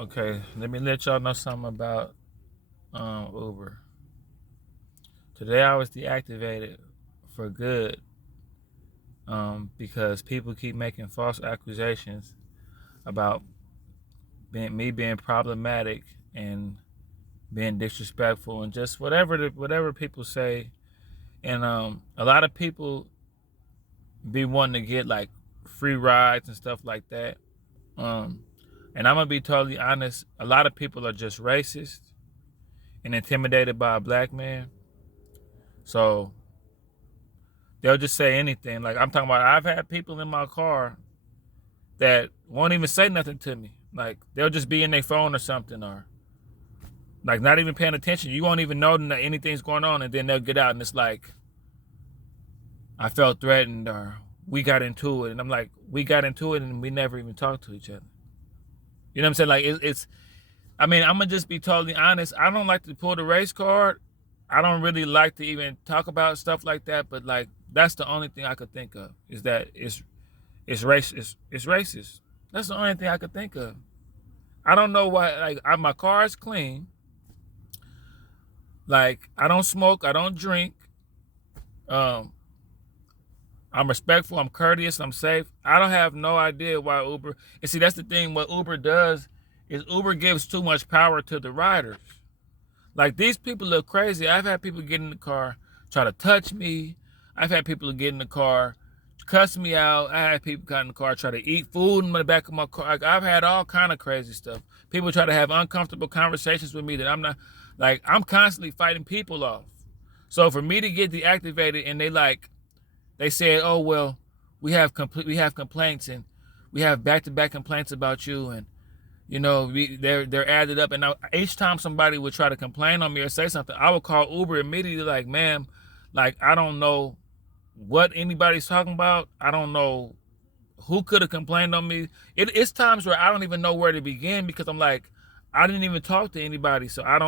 Okay, let me let y'all know something about Uber. Today I was deactivated for good because people keep making false accusations about me being problematic and being disrespectful and just whatever people say. And a lot of people be wanting to get like free rides and stuff like that. Um, and I'm gonna be totally honest. A lot of people are just racist and intimidated by a black man. So they'll just say anything. Like I'm talking about, I've had people in my car that won't even say nothing to me. Like they'll just be in their phone or something, or like not even paying attention. You won't even know that anything's going on, and then they'll get out and it's like, I felt threatened, or we got into it, and I'm like, we got into it, and we never even talked to each other. You know what I'm saying? Like it's. I mean, I'm gonna just be totally honest. I don't like to pull the race card. I don't really like to even talk about stuff like that. But like, that's the only thing I could think of is that it's racist. It's racist. That's the only thing I could think of. I don't know why. Like, my car is clean. Like, I don't smoke. I don't drink. Um, I'm respectful. I'm courteous. I'm safe. I don't have no idea why Uber. And see, that's the thing. What Uber does is Uber gives too much power to the riders. Like, these people look crazy. I've had people get in the car, try to touch me. I've had people get in the car, cuss me out. I had people get in the car, try to eat food in the back of my car. Like, I've had all kind of crazy stuff. People try to have uncomfortable conversations with me that I'm not, like, I'm constantly fighting people off. So for me to get deactivated and they said, oh, well, we have complaints and we have back-to-back complaints about you, and they're added up, and each time somebody would try to complain on me or say something, I would call Uber immediately, like, ma'am, like, I don't know what anybody's talking about. I don't know who could have complained on me. It's times where I don't even know where to begin because I'm like, I didn't even talk to anybody, so I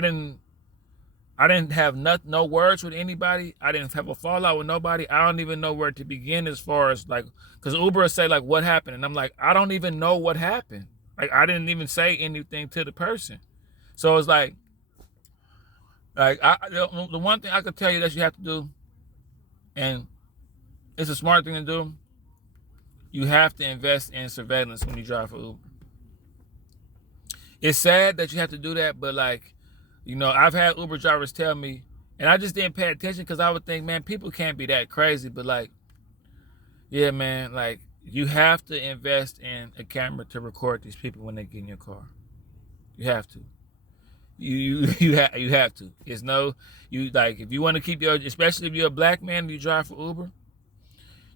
didn't have no words with anybody. I didn't have a fallout with nobody. I don't even know where to begin as far as like, because Uber will say like, what happened? And I'm like, I don't even know what happened. Like, I didn't even say anything to the person. So it's like the one thing I could tell you that you have to do, and it's a smart thing to do, you have to invest in surveillance when you drive for Uber. It's sad that you have to do that, but like, I've had Uber drivers tell me, and I just didn't pay attention because I would think, man, people can't be that crazy. But like, yeah, man, like, you have to invest in a camera to record these people when they get in your car. You have to. You have to. It's no, you like, if you want to keep especially if you're a black man and you drive for Uber,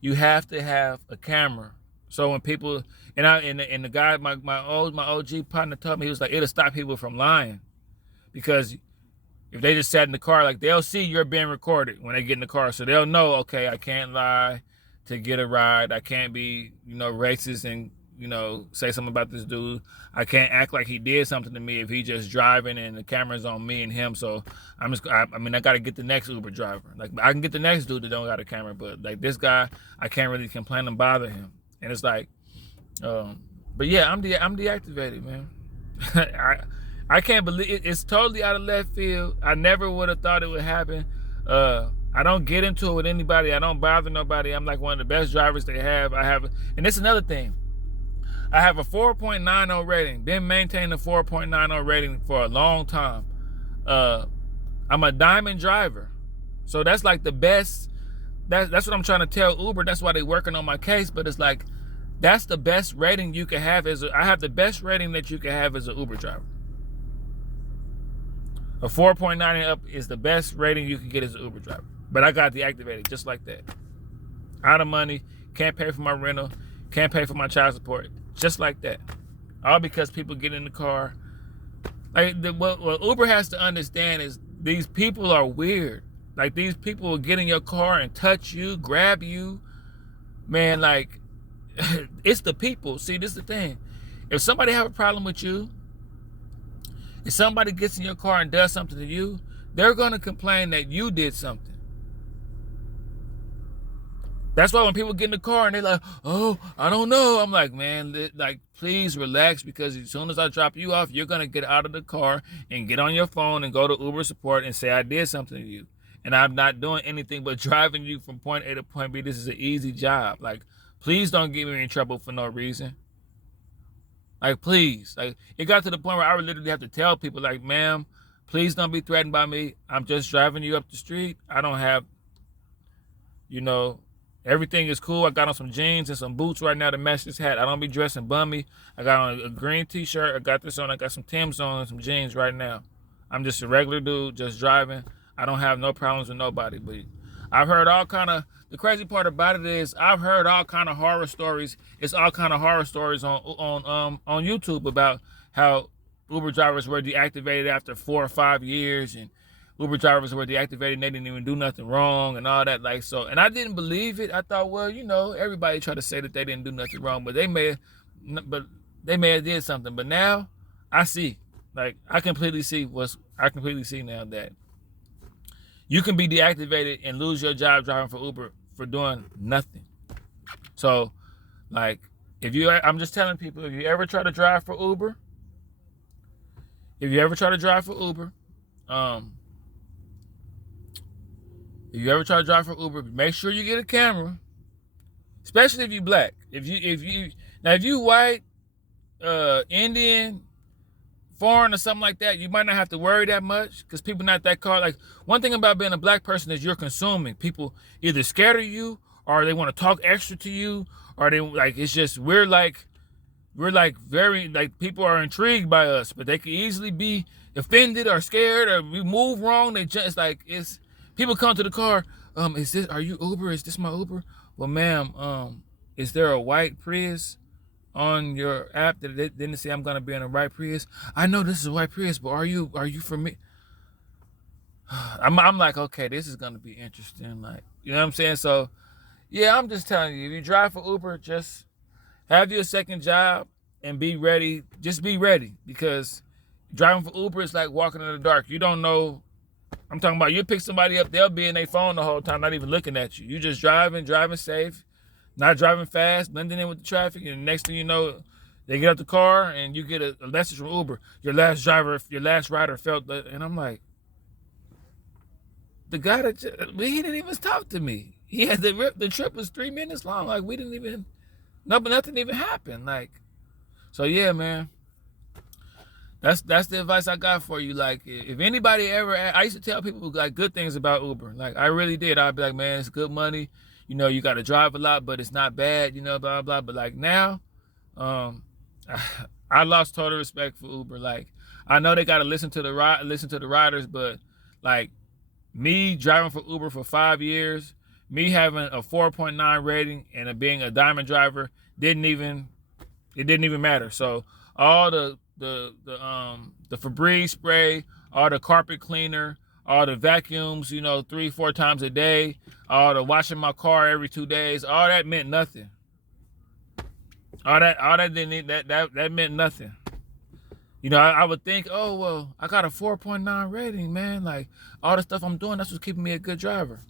you have to have a camera. So when people and the guy, my OG partner told me, he was like, it'll stop people from lying. Because if they just sat in the car, like, they'll see you're being recorded when they get in the car. So they'll know, okay, I can't lie to get a ride. I can't be, racist and, say something about this dude. I can't act like he did something to me if he just driving and the camera's on me and him. So I got to get the next Uber driver. Like, I can get the next dude that don't got a camera, but like this guy, I can't really complain and bother him. And it's like, but yeah, I'm deactivated, man. I can't believe it's totally out of left field. I never would have thought it would happen. I don't get into it with anybody. I don't bother nobody. I'm like one of the best drivers they have. And it's another thing. I have a 4.90 rating. Been maintaining a 4.90 rating for a long time. I'm a diamond driver, so that's like the best. That's what I'm trying to tell Uber. That's why they're working on my case. But it's like, that's the best rating you can have I have the best rating that you can have as an Uber driver. A 4.9 up is the best rating you can get as an Uber driver. But I got deactivated just like that. Out of money, can't pay for my rental, can't pay for my child support, just like that. All because people get in the car. Like, what Uber has to understand is these people are weird. Like, these people will get in your car and touch you, grab you. Man, like, it's the people. See, this is the thing. If somebody have a problem with you, if somebody gets in your car and does something to you, they're going to complain that you did something. That's why when people get in the car and they're like, oh, I don't know. I'm like, man, like, please relax, because as soon as I drop you off, you're going to get out of the car and get on your phone and go to Uber support and say I did something to you. And I'm not doing anything but driving you from point A to point B. This is an easy job. Like, please don't get me in trouble for no reason. Like, please. Like, it got to the point where I would literally have to tell people, like, ma'am, please don't be threatened by me. I'm just driving you up the street. I don't have, you know, everything is cool. I got on some jeans and some boots right now to match this hat. I don't be dressing bummy. I got on a green t-shirt. I got this on. I got some Timbs on and some jeans right now. I'm just a regular dude, just driving. I don't have no problems with nobody. But I've heard all kind of, the crazy part about it is I've heard all kind of horror stories. It's all kind of horror stories on YouTube about how Uber drivers were deactivated after 4 or 5 years, and Uber drivers were deactivated and they didn't even do nothing wrong and all that. Like, so, and I didn't believe it. I thought, well, you know, everybody tried to say that they didn't do nothing wrong, but they may have did something. But now I see, like, I completely see now that you can be deactivated and lose your job driving for Uber for doing nothing. So, like, I'm just telling people, if you ever try to drive for Uber, make sure you get a camera, especially if you black. If you white, Indian, foreign or something like that, you might not have to worry that much because people not that caught. Like, one thing about being a black person is you're consuming. People either scared of you or they want to talk extra to you, or they like, it's just, we're like very, like, people are intrigued by us, but they could easily be offended or scared, or we move wrong. They just, like, it's, people come to the car, are you Uber? Is this my Uber? Well, ma'am, is there a white Prius on your app that didn't say I'm gonna be in a white Prius? I know this is a white Prius, but are you for me? I'm like, okay, this is gonna be interesting. Like, you know what I'm saying? So, yeah, I'm just telling you, if you drive for Uber, just have your second job and be ready. Just be ready, because driving for Uber is like walking in the dark. You don't know. I'm talking about, you pick somebody up, they'll be in their phone the whole time, not even looking at you. You just driving safe, not driving fast, blending in with the traffic, and the next thing you know, they get out the car and you get a message from Uber. Your last rider felt that. And I'm like, the guy he didn't even talk to me. He had the trip was 3 minutes long. Like, we didn't even, nothing even happened. Like, so yeah, man. That's the advice I got for you. Like, if anybody ever, I used to tell people, like, good things about Uber. Like, I really did. I'd be like, man, it's good money. You know, you got to drive a lot, but it's not bad. You know, blah blah. But like now, I lost total respect for Uber. Like, I know they got to listen to the riders, but like, me driving for Uber for 5 years, me having a 4.9 rating and being a diamond driver didn't even matter. So all the Febreze spray, all the carpet cleaner, all the vacuums, you know, 3-4 times a day, all the washing my car every 2 days, all that meant nothing. All that didn't, that meant nothing. You know, I would think, oh, well, I got a 4.9 rating, man. Like, all the stuff I'm doing, that's what's keeping me a good driver.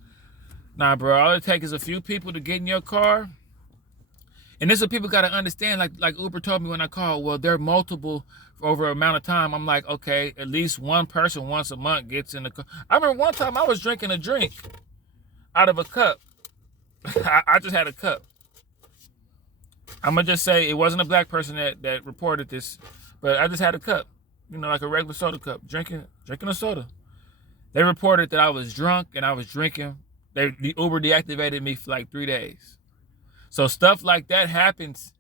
Nah, bro, all it takes is a few people to get in your car. And this is what people got to understand. Like Uber told me when I called, well, they're multiple over an amount of time. I'm like, okay, at least one person once a month gets in the car. I remember one time I was drinking a drink out of a cup. I just had a cup. I'm going to just say it wasn't a black person that reported this, but I just had a cup, you know, like a regular soda cup, drinking a soda. They reported that I was drunk and I was drinking. The Uber deactivated me for like 3 days. So stuff like that happens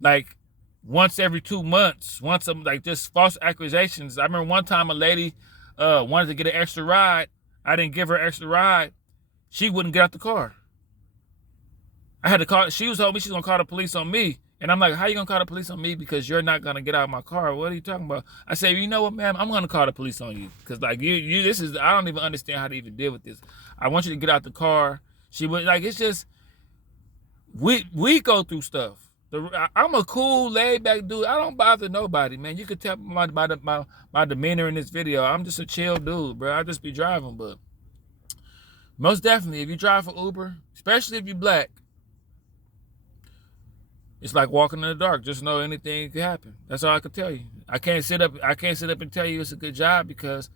like once every 2 months, like just false accusations. I remember one time a lady wanted to get an extra ride. I didn't give her an extra ride. She wouldn't get out the car. I had to call. She was told me she's going to call the police on me. And I'm like, how you going to call the police on me because you're not going to get out of my car? What are you talking about? I said, you know what, ma'am? I'm going to call the police on you. Because, like, I don't even understand how to even deal with this. I want you to get out the car. She would, like, it's just, we go through stuff. I'm a cool, laid-back dude. I don't bother nobody, man. You could tell my demeanor in this video. I'm just a chill dude, bro. I just be driving, Most definitely, if you drive for Uber, especially if you're black, it's like walking in the dark. Just know anything could happen. That's all I can tell you. I can't sit up and tell you it's a good job because,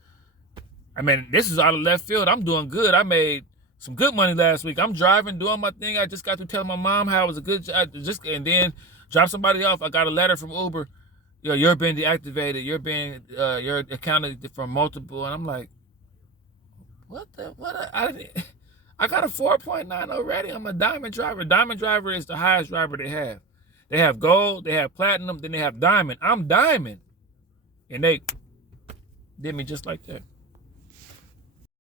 I mean, this is out of left field. I'm doing good. I made some good money last week. I'm driving, doing my thing. I just got to tell my mom how it was a good job. And then drop somebody off. I got a letter from Uber. You're being deactivated. You're accounted for multiple. And I'm like, what? I got a 4.9 already. I'm a diamond driver. Diamond driver is the highest driver they have. They have gold, they have platinum, then they have diamond. I'm diamond. And they did me just like that.